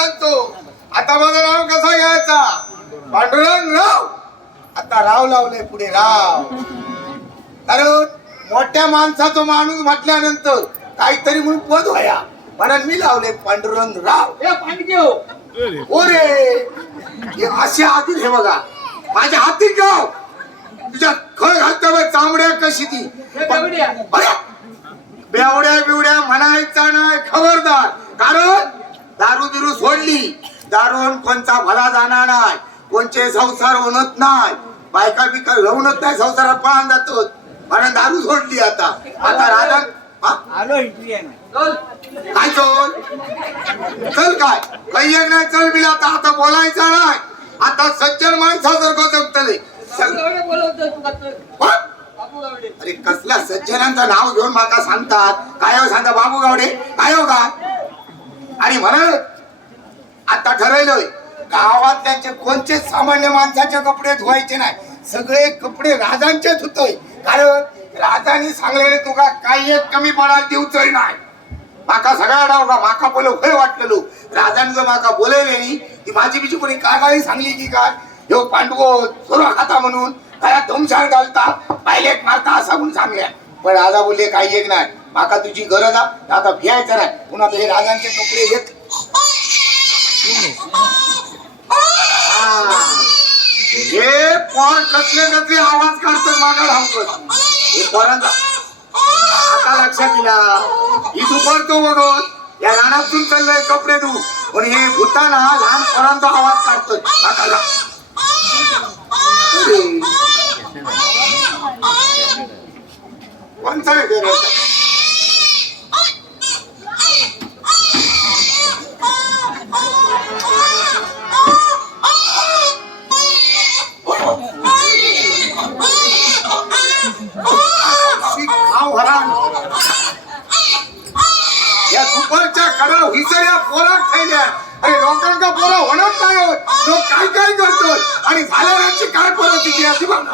सांगतो. आता माझं नाव कसं घ्यायचा? पांडुरंग राव. आता राव लावलंय पुढे राव. कारण मोठ्या माणसाचा माणूस म्हटल्यानंतर काहीतरी म्हणून पद व्हाया म्हणून मी लावले पांडुरंग राव. ओरे असे आधी हे बघा माझ्या हाती गाव तुझ्या खळ घालता चांबड्या कशी ती बेवड्या बिवड्या म्हणायचा नाही खबरदार. कारण दारू बिरू सोडली दारून कोणचा भला जाणार नाही कोणचे संसार होणत नाही बायका बिका राहूनच नाही संसारात पळून जातो म्हणून दारू सोडली. आता आता राजा काय चल चल काय काही एक नाही चल बिला आता आता बोलायचा नाही. आता सज्जन माणसासारखं जगतले. अरे कसल्या सज्जनांचं नाव घेऊन माका सांगतात काय हो सांगता बाबू गावडे काय हो का. आणि म्हणत आता ठरवलंय गावात त्यांचे कोणते सामान्य माणसाचे कपडे धुवायचे नाही सगळे कपडे राजांचे धुतोय. कारण राजांनी सांगलेले तुका काही एक कमी पडा देऊचय नाही. माका सगळा डाव का माका बोलो भय वाटलेलो राजांनी जर माका बोलवले नाही ती माझी बिची कोणी कागाळी सांगली की काय ह्यो पांडवो चोरा खाता म्हणून घरात धुमशाळ घालता पायलेट मारता असं म्हणून सांगल्या. पण राजा बोलले काही एक नाही माका तुझी गरज आहे आता फिरायचं नाही पुन्हा हे राजांचे कपडे घेत. हे पोर कसले कसले आवाज काढतात मागा धावत हे पोरांचा आता लक्षात दिला ही तू करतो बघून या रानातून चाललंय कपडे धू पण हे भूताना लहान पोरांचा आवाज काढतोय मागाला. कोणता या दुपारच्या कडा हिसळ्या पोरात ठेवल्या. अरे लोकांचा पोरा होणार नाही लोक काय काय करतो आणि झाल्याची काय परिस्थिती अशी बघा.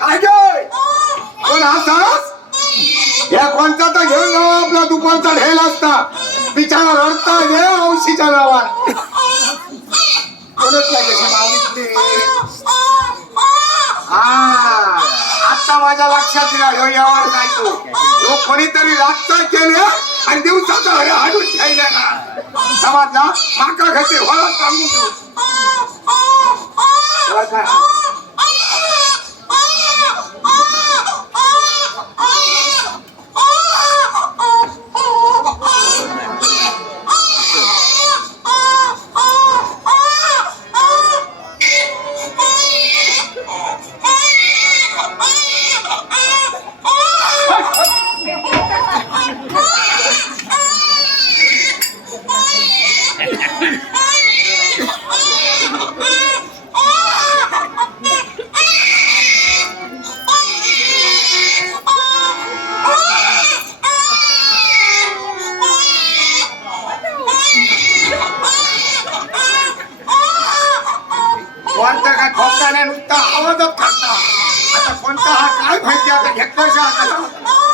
काय कोण असाच या कोणता तर घेऊन जावा आपला दुपारचा ढेल असता बिचारा रडता घे औषीच्या नावात कोणच नाही कशी मागितली. आता माझ्या लक्षात दिला यावर काय तो लोक कोणीतरी रातचा केले आणि दिवसाचा हाडून ठेवल्या ना समाजला माका खाते होला सांगू देऊ. कोणता काय खोकता नाही नुसता आवाजच खाता. आता कोणता हा काय माहिती आता घेतल्याशिवाय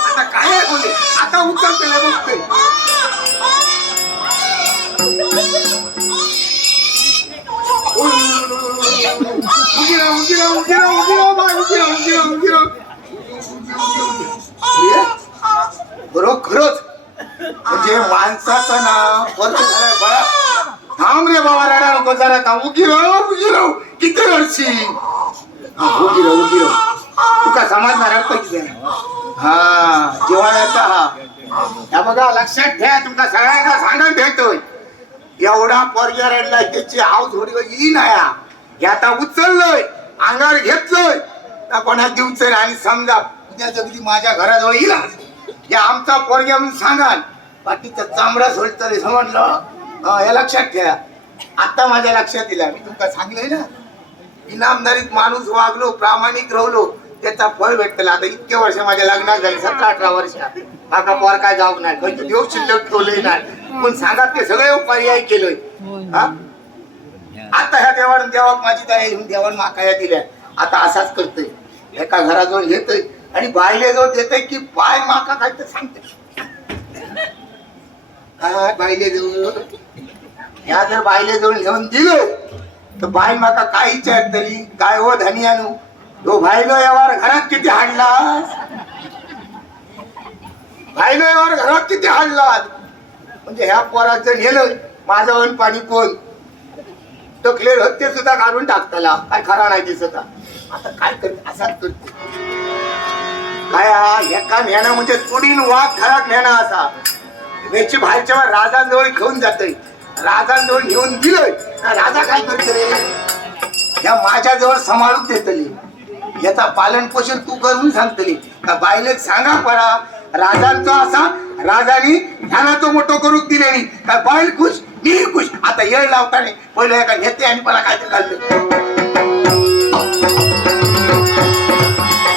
आता काय बोले आता उत्तर केलं बघते. उगिरा उगिरा उगिरा उगिरा बाय उगिरा उगिरा उगिरा बरोबर खरंच म्हणजे माणसाचं नाव वर्ष झालंय बळा. थांब रे बाबा रडा नको जरा थांब. उगिराव किती रडशी उगिराव तुका समजणार पैसे हा जिवाळ्याचा हा बघा लक्षात ठेवा तुमका सगळ्यांना सांगून ठेवतोय. एवढा पोरग्या रडला त्याची आव थोडी येई नाया हे आता उचललोय अंगावर घेतलोय ना कोणा दिवचर आणि समजा उद्या जगदी माझ्या घराजवळ येईल या आमचा पोरग्या म्हणून सांगाल बाकीचा चांबडा सोडतोय समजलं. हे लक्षात ठेवा. आता माझ्या लक्षात दिला मी तुमका सांगलंय ना इनामदारीत माणूस वागलो प्रामाणिक राहलो त्याचा फळ भेटलं. आता इतके वर्ष माझ्या लग्नात झाले 17-18 वर्ष माका पोर काय जाऊ नाही काही देव शिल्लक ठेवलंय नाही पण सांगा ते सगळे पर्याय केलोय. आता ह्या देवान देवाक माझी तयारी देवान माका या दिल्या आता असाच करतोय एका घराजवळ घेतोय आणि बायले जो देते की बाय माका काय तर सांगते काय बायले जवळ या जर बायले जवळ घेऊन दिलं तर बाय माका काय विचारतली काय हो धनी आणू तो भाईलो यावर घरात किती हाडलास भाईलो यावर घरात किती हाडलास म्हणजे ह्या पोराचं नेलं माझं पाणी कोण टकले ते सुद्धा काढून टाकताला काय खरा नाही दिसत आता काय करत असाच करते काय एका नेणं म्हणजे तुडीन वाघ घरात नेणं असा याची बाहेरच्या राजांजवळ घेऊन जाते राजांजवळ घेऊन दिलं राजा काय करते या माझ्याजवळ सांभाळून देतली याचा पालन पोषण तू करून सांगतली का बाईले सांगा परा राजांचा असा राजानी ह्याला तो मोठो करून दिले का बाईल खुश मी खुश आता येळ लावताना पहिलं एका नेते आणि मला काय ते घालतो